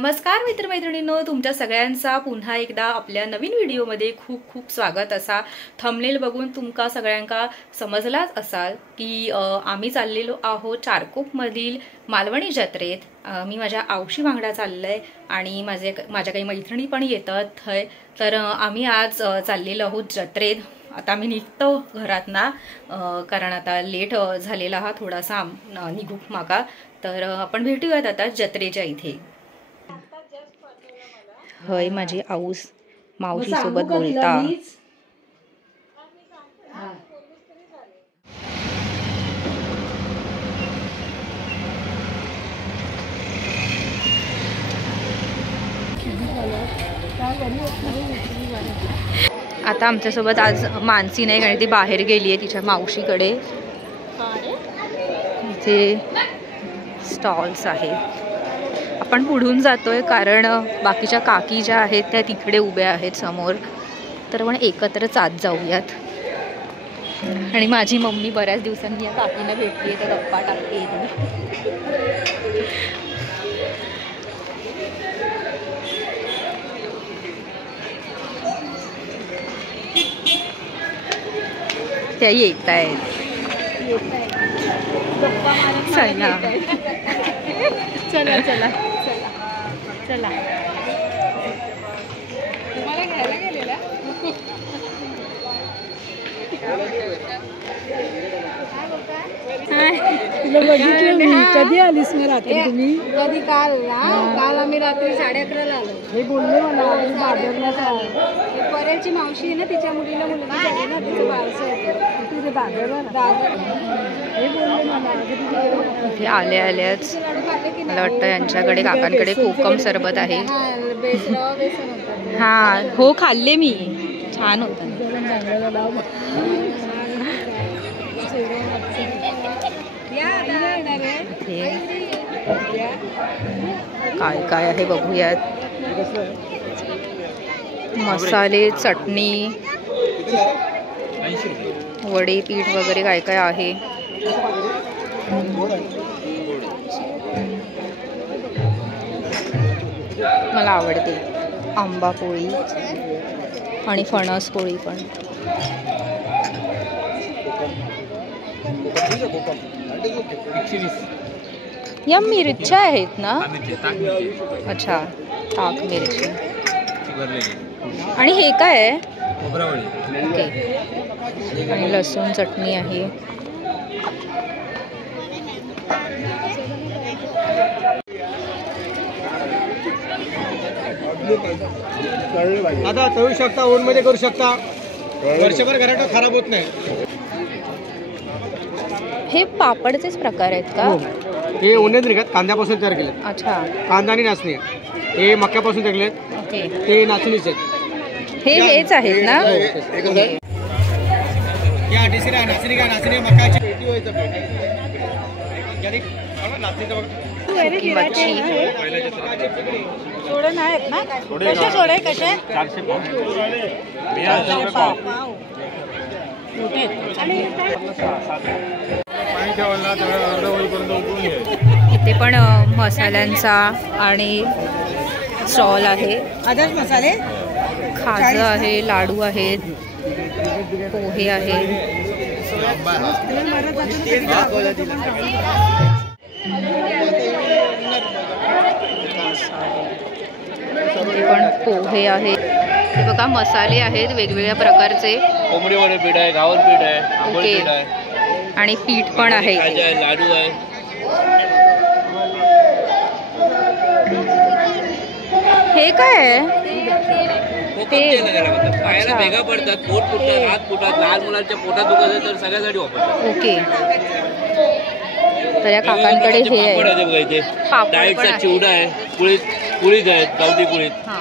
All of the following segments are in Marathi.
नमस्कार मित्रमैत्रिणींनो, तुमच्या सगळ्यांचा पुन्हा एकदा आपल्या नवीन व्हिडिओमध्ये खूप खूप स्वागत असा। थंबनेल बघून तुमका सगळ्यांका समजलाच असाल की आम्ही चाललेलो आहोत चारकोपमधील मालवणी जत्रेत। मी माझ्या आवशी वांगडा चाललंय आणि माझ्या काही मैत्रिणी पण येतात थंय। तर आम्ही आज चाललेलो आहोत जत्रेत। आता मी निघतो घरात ना, कारण आता लेट झालेला हा थोडासा निघूक मागा। तर आपण भेटूयात आता जत्रेच्या इथे। हय माझी आऊस मावशी सोबत बोलता। आता आमच्यासोबत आज मानसी नाही, कारण ती बाहेर गेली आहे तिच्या मावशीकडे। इथे स्टॉल्स आहेत। आपण पुढून जातोय कारण बाकीच्या काकी ज्या आहेत त्या तिकडे उभ्या आहेत समोर। तर आपण एकत्रच आत जाऊयात। आणि माझी मम्मी बऱ्याच दिवसांनी या काकीला भेटली तर गप्पा टाकते। त्या येत आहेत चला चला चला चला चला। तुम्हाला घ्यायला गेलेला कधी आलीस मी रात्री? तुम्ही कधी? काल ना, काल आम्ही रात्री 11:30ला आलो। हे बोलले मला पर्याची मावशी आहे ना, तिच्या मुलीला मुलगी झाली ना, तिचं बारसं होतं तुझे दादर हे बोलले मला। इथे आल्याच मला वाटतं यांच्याकडे काकांकडे कोकम सरबत आहे। हा हो, खाल्ले मी, छान होतं। काय काय आहे बघूयात। मसाले, चटणी, वडे, पीठ वगैरे काय काय आहे। मला आवडते आंबा पोळी आणि फणस पोळी पण। या मिरच्या आहेत ना? अच्छा, ताक मिरची। आणि हे काय आहे? ओके। आणि लसूण चटणी आहे। आता तळू शकता, ओव्हन मध्ये करू शकता, वर्षभर घरात खराब होत नाही। हे पापडचेच प्रकार आहेत का? हे ओनेच निघत, कांद्यापासून तयार केले। अच्छा, कांदा आणि नाचणी। हे मक्यापासून तयार केले। ओके। ते नाचणीच आहेत। हे हेच आहेत ना? या डिसरा नाचणी का, नाचणी मक्याची पेटी व्हायचं सुकी मच्छी। सोडे नाहीत ना? कसे सोडे? कसे? 400 इथे पण मसाल्यांचा आणि स्टॉल आहे। आदर्श मसाले, खाजं आहे, लाडू आहेत, पोहे आहेत। इथे पण पोहे आहेत। हे बघा मसाले आहेत वेगवेगळ्या प्रकारचे। कोंबडी वडे पीठ आहे, गावल पीठ आहे, आंबोळी ओके। पीठ आहे, आणि पीठ पण आहे खाजा आहे, लाडू आहे। हे काय आहे? पायाला भेगा पडतात, पोट फुटतात, हात फुटतात, लहान मुलांच्या पोटात दुखत तर सगळ्यासाठी वापरतात। ओके। तर या काकांकडे हे पापड आहे आहे बघा, इथे पापड डाएटचा पण चिवडा आहे, कुळीत आहेत, गावठी कुळीत, हां।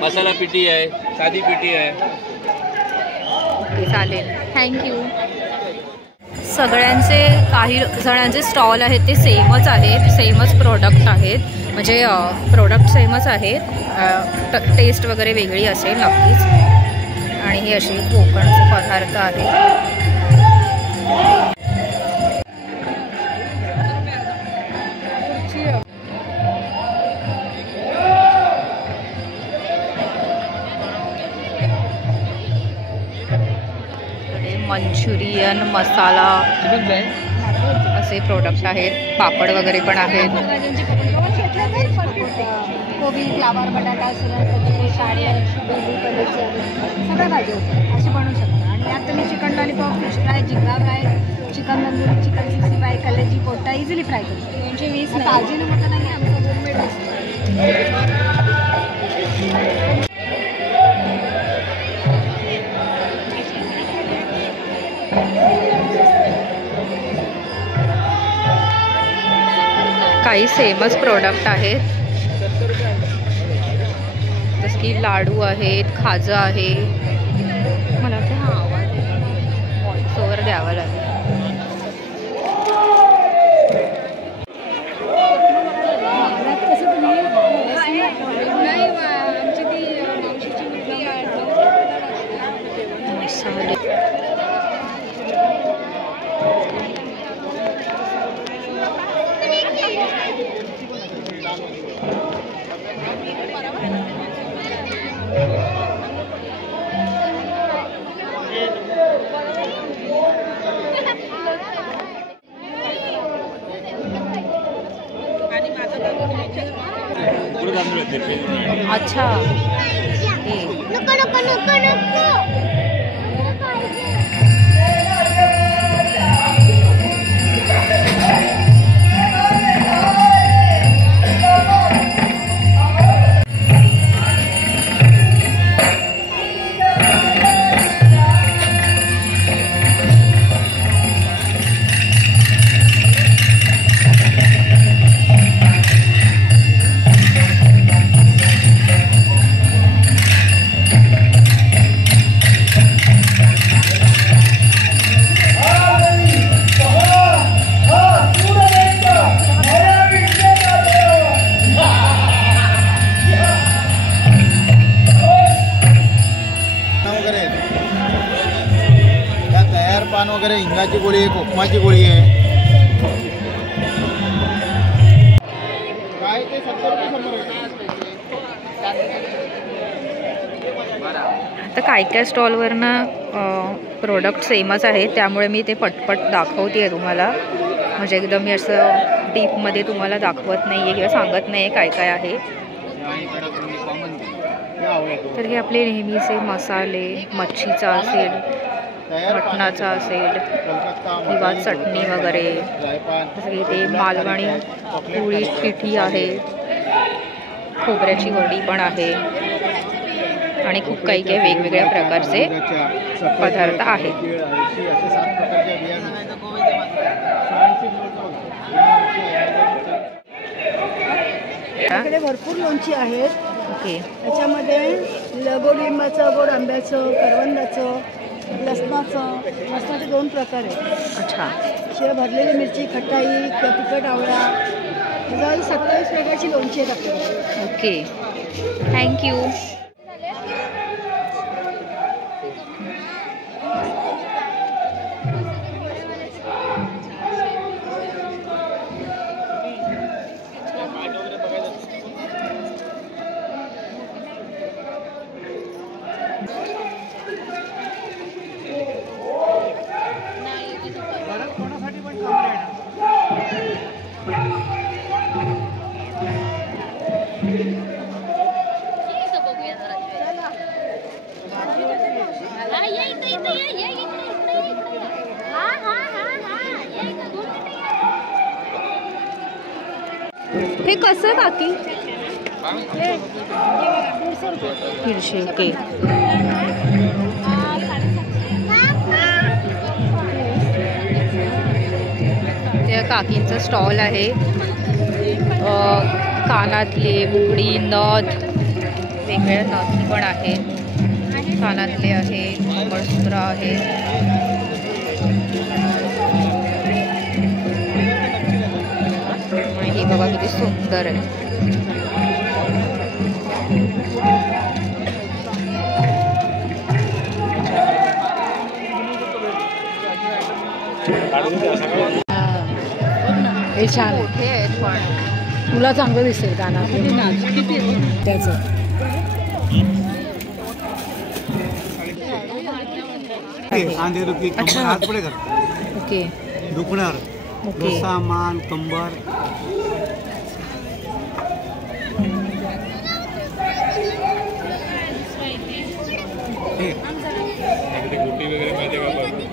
मसाला पिठी आहे, साधी पिठी आहे। ओके, चालेल, थँक्यू। सगळ्यांचे काही जणांचे स्टॉल आहेत ते सेमच आहेत, सेमच प्रोडक्ट आहेत, म्हणजे प्रोडक्ट सेमच आहेत। टेस्ट वगैरे वेगळी असेल नक्कीच। आणि हे असे कोकणचे पदार्थ आहेत। मंचुरियन मसाला असे प्रोडक्ट आहेत. पापड वगैरे पण आहेत. कोबी, फ्लावर, बटाटा, साडी, बेली, पनीर सगळ्या भाज्या होत्या असे बनवू शकतो. आणि आता मी चिकन लॉलीपॉप, फिश फ्राय, झिंगा फ्राय, चिकन तंदुरी, चिकन 65, कलेजी पोटा इझिली फ्राय करू. 220 ताजीने मोठं नाही, आमचं होममेड असतं. काही फेमस प्रोडक्ट आहेत जसं की लाडू आहेत, खाजा आहे. मला वाटतं हा आवाज व्हॉइस ओव्हर द्यावा लागेल. अच्छा वगैरे हिंगाची गोळी आहे, कोकमाची गोळी आहे. काय ते 70 रुपये. तर काय स्टॉलवरनं प्रोडक्ट सेमच आहे त्यामुळे मी ते पटपट दाखवते आहे तुम्हाला. म्हणजे एकदम मी असं डीपमध्ये तुम्हाला दाखवत नाही आहे किंवा सांगत नाही आहे काय काय आहे. तर हे आपले नेहमीचे मसाले, मच्छीचा असेल, मटणाचा असेल किंवा चटणी वगैरे. जसं की ते मालवणी पोळी पिठी आहे, खोबऱ्याची वडी पण आहे आणि खूप काही काही वेगवेगळ्या प्रकारचे पदार्थ आहेत. भरपूर लोणची आहेत. ओके. त्याच्यामध्ये गोड लिंबाचं, गोड आंब्याचं, करवंदाचं, लसणाचे 2 प्रकार आहेत. अच्छा. शिवाय भरलेली मिरची, खटाई, तिखट आवळा, 27 प्रकारची लोणची आहेत आपल्याकडे. Okay, thank you. हे कसं काकी? 150. ओके. त्या काकींचा स्टॉल आहे. कानातले, बुगडी, नथ, वेगवेगळ्या नथी पण आहेत. कानातले आहे, मंगळसूत्र आहे. हे बघा किती सुंदर आहे. हे छान मोठे आहेत पण तुला चांगलं दिसेल कानात त्याचं. आहे. सांधे दुखी अच्छा. हात पुढे कर ओके दुखणार ओके डोसा मान कंबर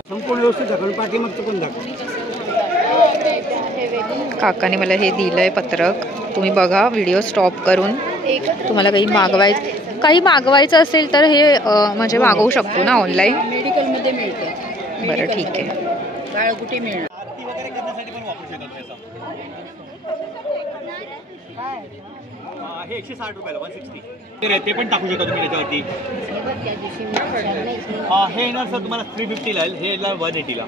संपूर्ण व्यवस्थित दाखवून पाठीमागचं पण दाखव. काकाने मला हे दिलंय पत्रक. तुम्ही बघा व्हिडिओ स्टॉप करून. तुम्हाला काही मागवायचं असेल तर हे म्हणजे मागवू शकतो ना ऑनलाईन. मेडिकलमध्ये मिळतं. बरं ठीक आहे. बाळकुटी मिळणार. आरती वगैरे करण्यासाठी पण वापरू शकता तुम्ही असं. हे 160 रुपयाला 160 ते पण टाकू शकता तुम्ही त्याच्यावरती. हे येणार सर तुम्हाला 350 ला. हे येणार 180 ला.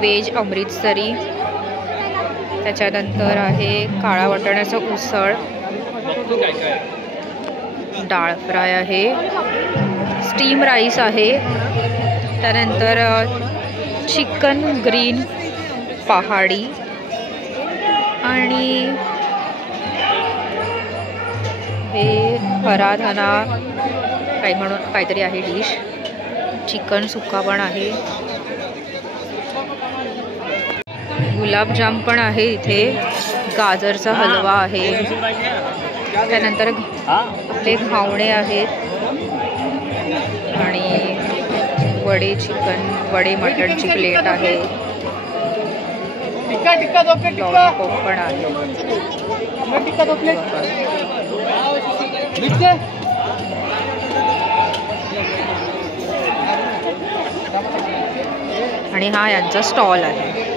व्हेज अमृतसरी, त्याच्यानंतर आहे काळा वाटाण्याचं उसळ, डाळ फ्राय आहे, स्टीम राईस आहे, त्यानंतर चिकन ग्रीन पहाडी आणि हे हराधना काहीतरी आहे डिश. चिकन सुक्का पण आहे, गुलाबजाम पण आहे इथे, गाजरचा हलवा आहे, त्यानंतर आपले घावणे आहेत आणि वडे मटणची प्लेट आहे, लॉलीपॉप पण आहे. आणि हा यांचा स्टॉल आहे.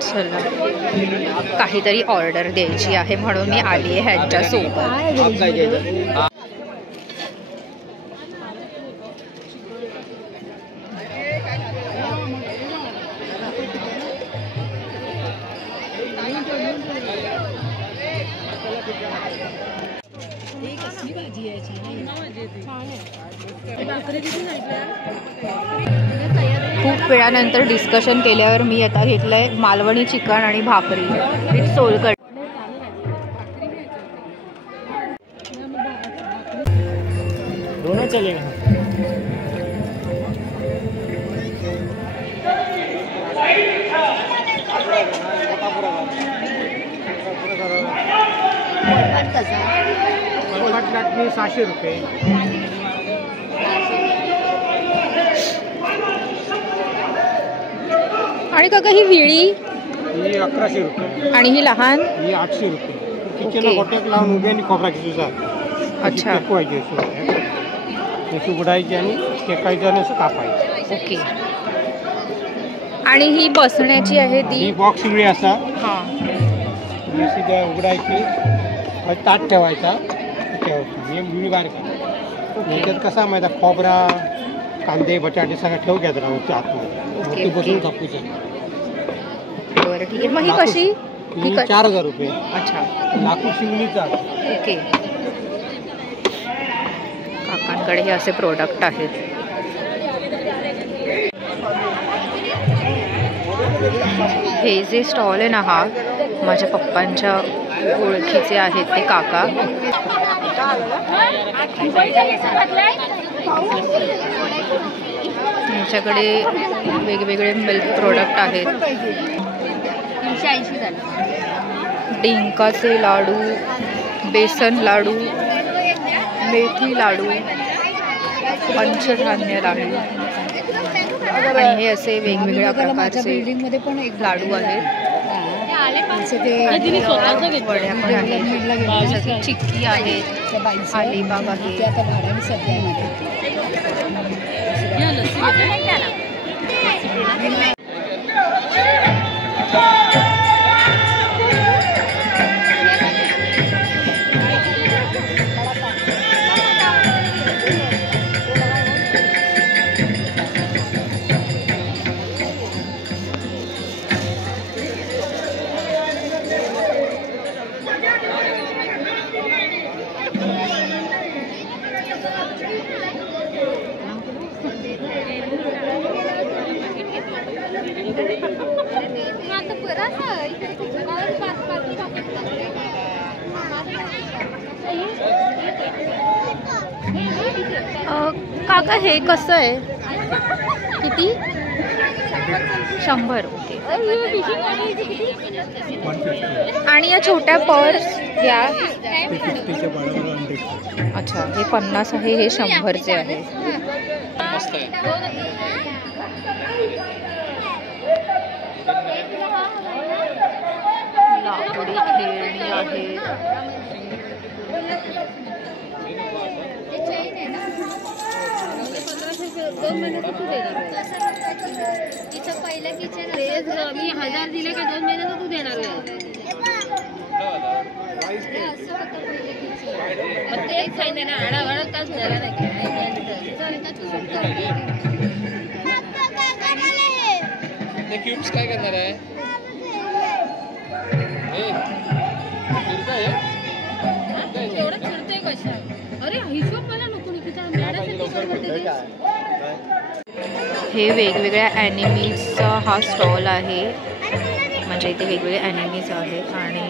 चला काहीतरी ऑर्डर द्यायची आहे म्हणून मी आली आहे ह्यांच्यासोबत. खूप वेळानंतर डिस्कशन केल्यावर मी आता घेतलंय मालवणी चिकन आणि भाकरी विथ सोलकढी. दोनों चलेगा. लाटणी 600 रुपये. आणि काका ही विळी ही 1100 रुपये आणि ही लहान ही 800 रुपये. किचन गोट्यात लावून उभे आणि खोबरा खिचूचा. अच्छा पाहिजे अशी उघडायची आणि शेकायचं आणि असं कापायचं. ओके. आणि ही बसण्याची आहे ती ही बॉक्स वेळी असा हां उघडायची ताट ठेवायचा त्याच्यावरती विळी बाहेर काढायची. याच्यात कसा माहिती खोबरा कांदे बटाटे सगळं ठेव घ्यायचं राहू आतमध्ये बसून कापूचं. बरं ठीक आहे. मग ही कशी? ही 4000 रुपये. अच्छा लाकूड शिवणीचा. ओके. काकांकडे हे असे प्रोडक्ट आहेत. हे जे स्टॉल आहे ना हा माझ्या पप्पांच्या ओळखीचे आहेत ते काका. त्यांच्याकडे वेगवेगळे मिल्क प्रोडक्ट आहेत. 380 झाले. डिंकाचे लाडू, बेसन लाडू, मेथी लाडू, पंचधान्य लाडू आणि हे असे वेगवेगळ्या प्रकारचे लाडू आहेत. वड्या पण आहेत, चिक्की आहेत, अलिबाग आहे. काका हे कसं आहे? किती? 100. ओके. आणि या छोट्या पर्स या? अच्छा, हे 50 आहे, हे 100चे आहे. मस्त आहे. लाकडी खेळणी आहे. तिचं पहिलं किचन मी 1000 दिले का 2 महिन्यात तू देणार तेच सांगितलं ना. आडावाडा तास झाला नाही. क्यूब्स काय करणार आहे? एवढं फिरतंय कशा? अरे हिशोब मला नको हे वेगवेगळ्या ॲनिमीजचा हा स्टॉल आहे. म्हणजे इथे वेगवेगळे ॲनिमीज आहेत आणि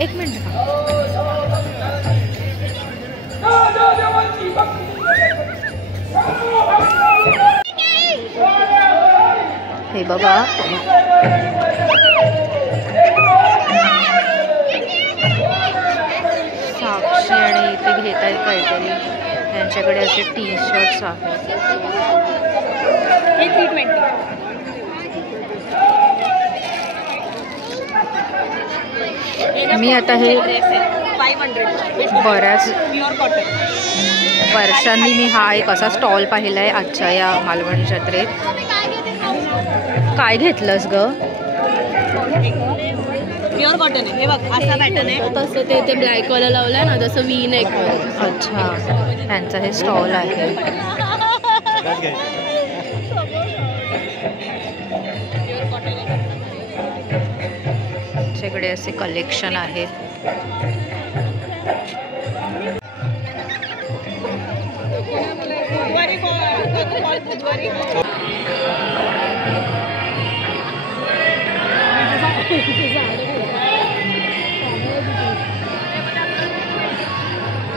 एक मिनिट. हे बघा, साक्षी आणि इथे घेत आहेत काहीतरी. त्यांच्याकडे असे टी-शर्ट्स आहेत. मी आता हे 500 बऱ्याच वर्षांनी मी हा एक असा स्टॉल पाहिला आहे आजच्या या मालवणी जत्रेत. काय घेतलंस ग? प्युअर कॉटन आहे. हे बघ, असा पॅटर्न आहे. तसं ते ब्लॅक कलर लावलाय ना, तसं वी नेक. अच्छा, त्यांचा हे स्टॉल आहे. त्याच्याकडे असे कलेक्शन आहे.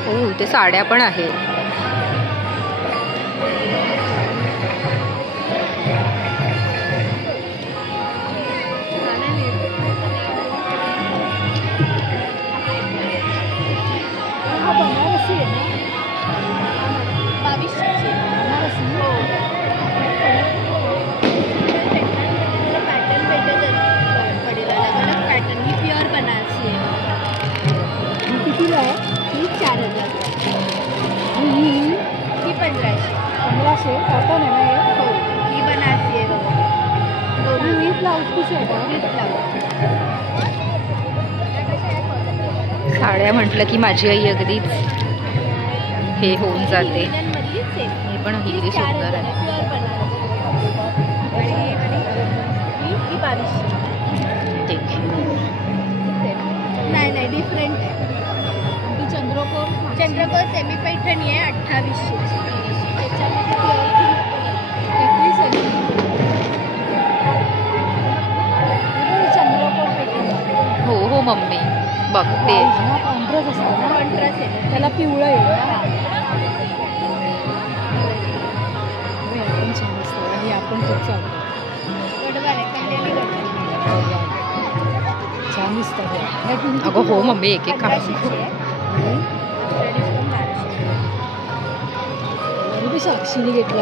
हो, ते साड्या पण आहेत. साड्या म्हटलं की माझी आई अगदीच हे होऊन जाते. ही पण किती सुंदर आहे. नाही डिफरंट आहे. चंद्रकोर सेमी पैठणी आहे 2800. हो मम्मी बघते. कॉन्ट्रास्ट असतो ना, त्याला पिवळं आहे. मस्तच चालतं. छान दिसतं. अगं हो मम्मी एक एक काढ. साक्षीने घेतला.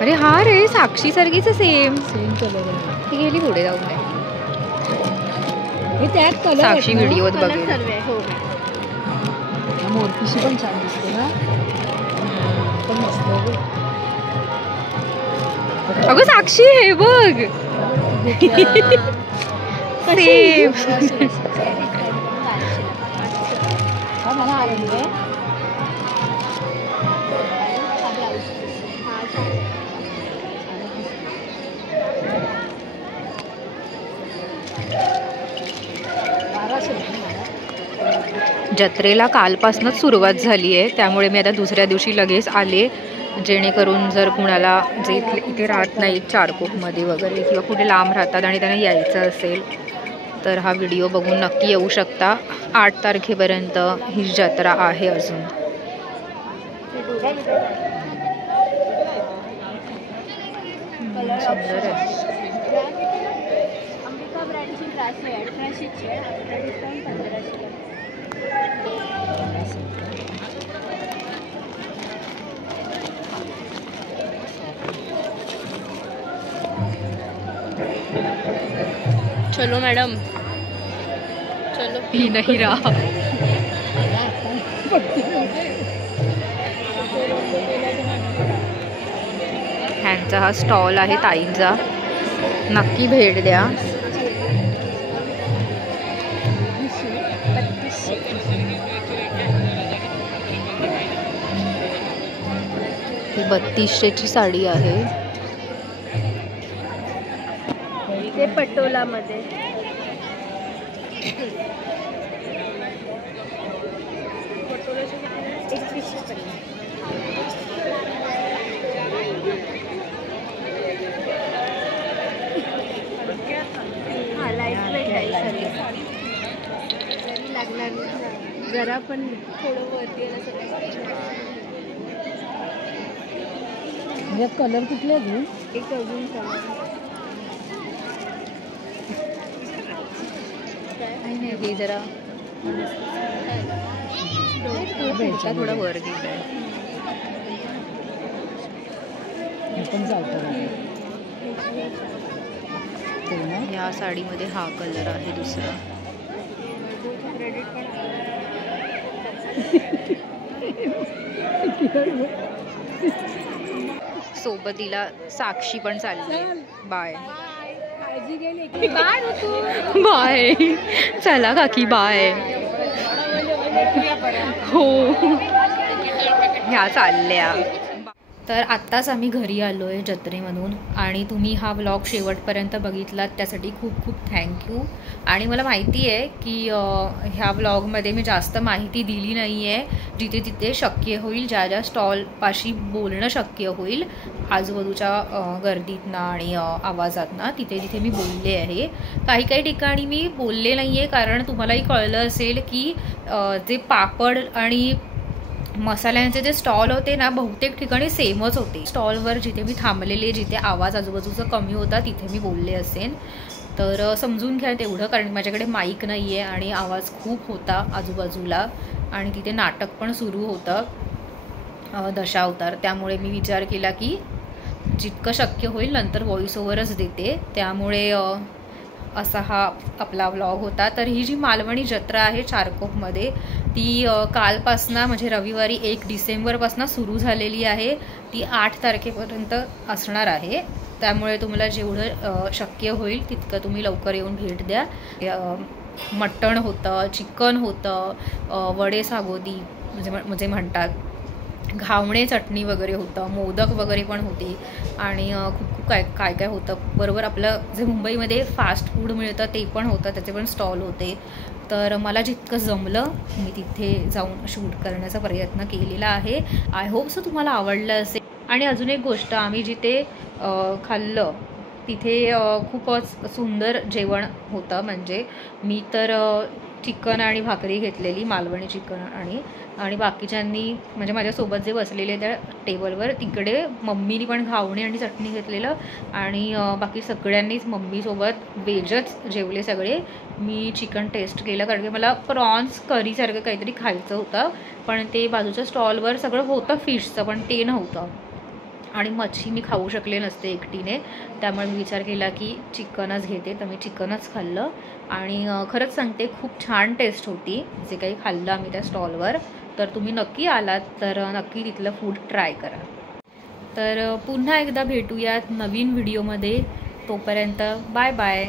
अरे हा रे साक्षी सारखीच सेम कलर आहे. ती गेली पुढे जाऊन नाही. हे त्यात कलर साक्षी व्हिडिओत बघेल. मोरपीशी पण छान दिसते ना. पण मस्त. अगं साक्षी हे बघ सेम. मला आवडले. जत्रेला कालपासूनच सुरुवात झाली आहे, त्यामुळे मी आता दुसऱ्या दिवशी लगेच आले, जेणेकरून जर कुणाला जे इथे राहत नाही चारकोपमध्ये वगैरे किंवा कुठे लांब राहतात आणि त्यांना यायचं असेल तर हा व्हिडिओ बघून नक्की येऊ शकता. 8 तारखेपर्यंत ही जत्रा आहे अजून. सुंदर आहे. चलो मैडम चलो. पी नहीं रहा. ह्यांचा हा स्टॉल आहे ताईंचा, नक्की भेट द्या. ही 3200ची साडी आहे. ते पटोलामध्ये लाईट वेट आहे सगळी. लागणार जरा पण थोडं वरती यात कलर कुठले अजून? एक अजून हे जरा थोडा वर गेलाय. पण चालतं. या साडीमध्ये हा कलर आहे दुसरा. सोबतीला साक्षी पण चालली. Bye bye. चला काकी बाय. हो ह्या चालल्या. तर आत्ताच आम्ही घरी आलो आहे जत्रेमधून आणि तुम्ही हा व्लॉग शेवटपर्यंत बघितलात त्यासाठी खूप खूप थँक्यू. आणि मला माहिती आहे की ह्या व्लॉगमध्ये मी जास्त माहिती दिली नाही आहे. जिथे तिथे शक्य होईल, ज्या ज्या स्टॉलपाशी बोलणं शक्य होईल आजूबाजूच्या गर्दीतनं आणि आवाजातनं, तिथे तिथे मी बोलले आहे. काही काही ठिकाणी मी बोलले नाही आहे कारण तुम्हालाही कळलं असेल की जे पापड आणि मसाल्यांचे जे स्टॉल होते ना बहुतेक ठिकाणी सेमच होते. स्टॉलवर जिथे मी थांबलेले, जिथे आवाज आजूबाजूचा कमी होता तिथे मी बोलले असेन तर समजून घ्या तेवढं, कारण माझ्याकडे माईक नाही आहे आणि आवाज खूप होता आजूबाजूला आणि तिथे नाटक पण सुरू होतं दशावतार. त्यामुळे मी विचार केला की जितकं शक्य होईल नंतर व्हॉइस ओव्हरच देते. त्यामुळे असा हा आपला व्लॉग होता. तर ही जी मालवणी जत्रा आहे चारकोपमध्ये ती कालपासनं म्हणजे रविवारी 1 डिसेंबरपासनं सुरू झालेली आहे. ती 8 तारखेपर्यंत असणार आहे. त्यामुळे तुम्हाला जेवढं शक्य होईल तितकं तुम्ही लवकर येऊन भेट द्या. मटण होतं, चिकन होतं, वडे सागोदी म्हणजे म्हणतात, घावणे चटणी वगैरे होतं, मोदक वगैरे पण होते आणि खूप खूप काय काय होतं. बरोबर आपलं जे मुंबईमध्ये फास्ट फूड मिळतं ते पण होतं, त्याचे पण स्टॉल होते. तर मला जितकं जमलं मी तिथे जाऊन शूट करण्याचा प्रयत्न केलेला आहे. आय होप सो तुम्हाला आवडलं असेल. आणि अजून एक गोष्ट, आम्ही जिथे खाल्लं तिथे खूपच सुंदर जेवण होतं. म्हणजे मी तर चिकन आणि भाकरी घेतलेली, मालवणी चिकन आणि बाकीच्यांनी म्हणजे माझ्यासोबत जे बसलेले त्या टेबलवर तिकडे मम्मीनी पण घावणे आणि चटणी घेतलेलं आणि बाकी सगळ्यांनीच मम्मीसोबत व्हेजच जेवले सगळे. मी चिकन टेस्ट केलं कारण की मला प्रॉन्स करीसारखं काहीतरी खायचं होतं, पण ते बाजूच्या स्टॉलवर सगळं होतं फिशचं, पण ते नव्हतं आणि मच्छी मी खाऊ शकले नसते एकटीने. त्यामुळे मी विचार केला की चिकनच घेते, तर मी चिकनच खाल्लं आणि खरंच सांगते खूप छान टेस्ट होती जे काही खाल्लं आम्ही त्या स्टॉलवर. तर तुम्ही नक्की आलात तर नक्की तिथलं फूड ट्राय करा. तर पुन्हा एकदा भेटूयात नवीन व्हिडिओमध्ये. तोपर्यंत बाय बाय.